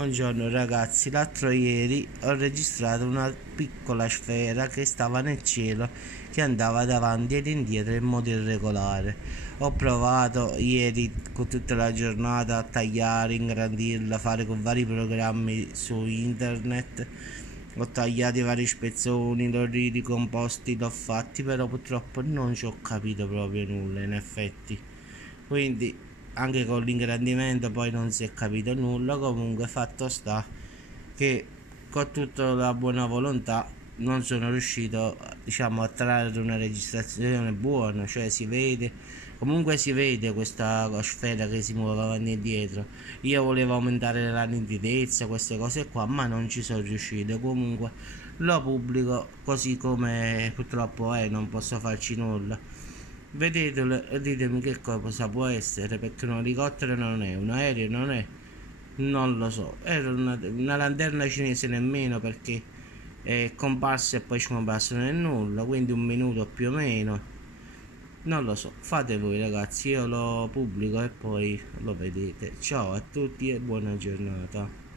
Buongiorno ragazzi, l'altro ieri ho registrato una piccola sfera che stava nel cielo, che andava davanti ed indietro in modo irregolare. Ho provato ieri con tutta la giornata a tagliare, ingrandirla, fare con vari programmi su internet. Ho tagliato i vari spezzoni, l'ho ricomposti, l'ho fatti, però purtroppo non ci ho capito proprio nulla in effetti. Quindi anche con l'ingrandimento poi non si è capito nulla. Comunque fatto sta che con tutta la buona volontà non sono riuscito, diciamo, a trarre una registrazione buona, cioè si vede questa sfera che si muove avanti e dietro. Io volevo aumentare la nitidezza, queste cose qua, ma non ci sono riuscito. Comunque lo pubblico così come purtroppo è, non posso farci nulla. Vedetelo e ditemi che cosa può essere, perché un elicottero non è, un aereo non è, non lo so. Era una lanterna cinese nemmeno, perché è comparsa e poi scomparsa nel nulla, quindi un minuto più o meno. Non lo so, fate voi ragazzi, io lo pubblico e poi lo vedete. Ciao a tutti e buona giornata.